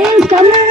Please come in.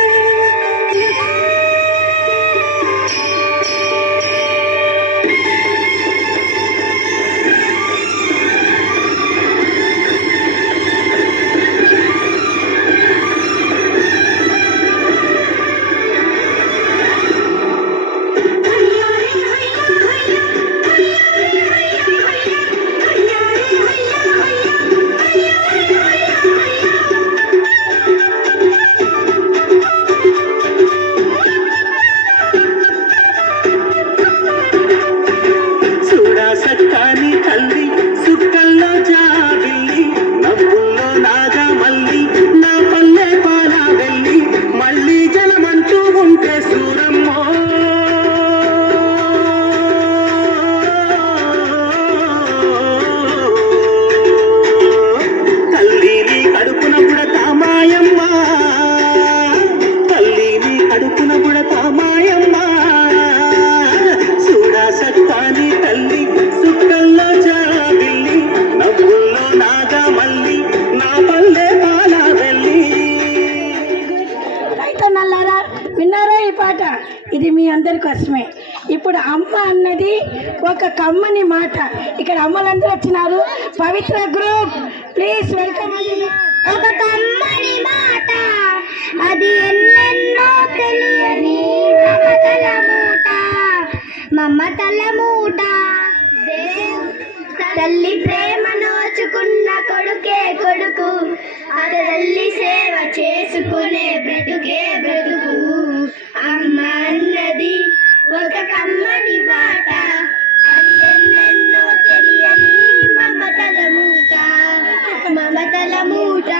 విన్నారా ఈ పాట? ఇది మీ అందరి కోసమే. ఇప్పుడు అమ్మ అన్నది ఒక కమ్మని మాట. ఇక్కడ అమ్మలందరూ వచ్చినారు. పవిత్ర గ్రూప్ ప్లీజ్ వెల్కమ్. ఒక కమ్మని మాట, అది ఎన్నెన్నో తెలియని మమతల మూట, మమతల మూట. తల్లి ప్రేమ నోచుకున్న కొడుకే కొడుకు, అది తల్లి సేవ చేసుకునే బ్రతుకే బ్రతుకు. అమ్మ అన్నది ఒక కమ్మని మాట, అది ఎన్నెన్నో తెలియని మమతల మూట, మమతల మూట.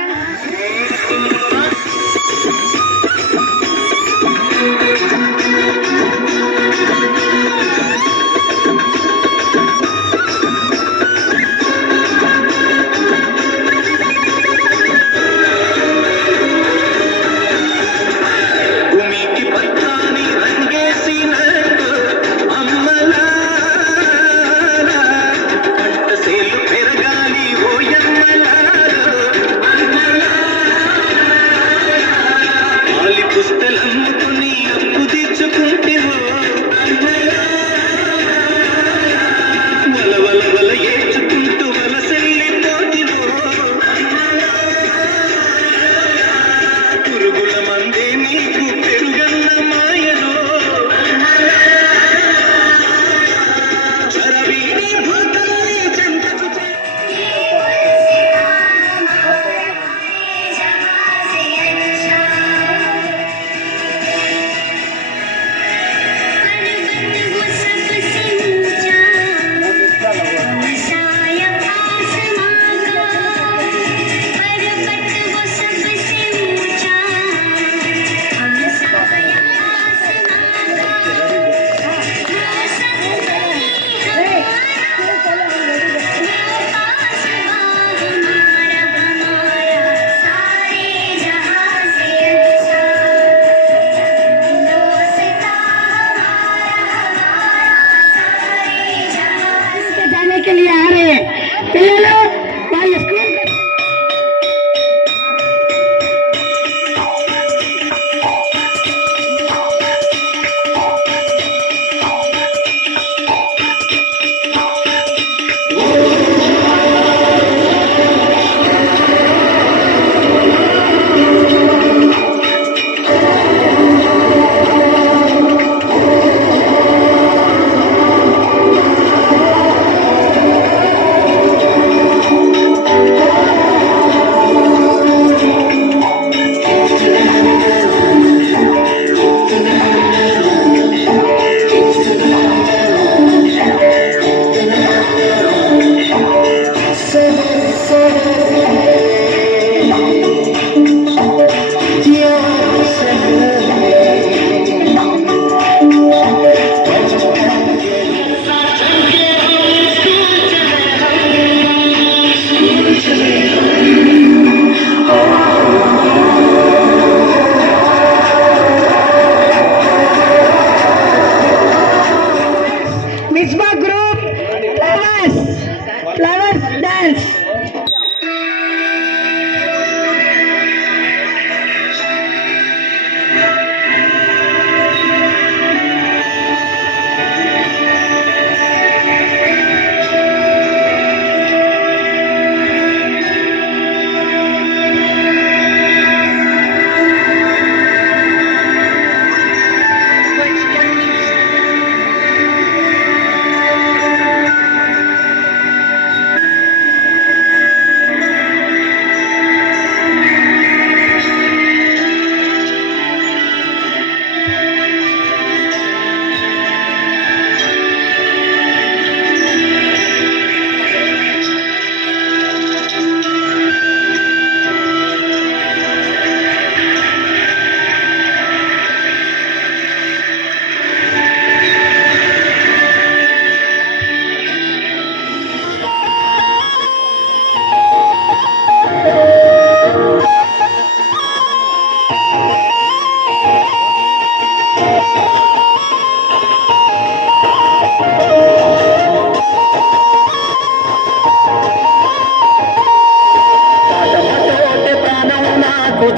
పిల్లలు వాళ్ళ school Misbah Group Flowers Dance.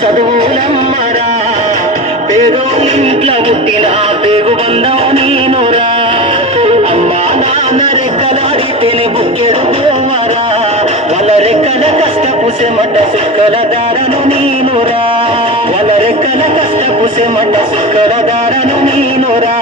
చదువులమ్మరా పేరు ఇంట్లో పుట్టిన పేగు బంధం నేనురా అమ్మా నాన్న రెక్కలాడితేనే బుక్కెడు పోవరా వాళ్ళ రెక్కల కష్టపు సెమట సుక్కల దారను నేనురా వాళ్ళ రెక్కల కష్టపు సెమట సుక్కల దారను నేనురా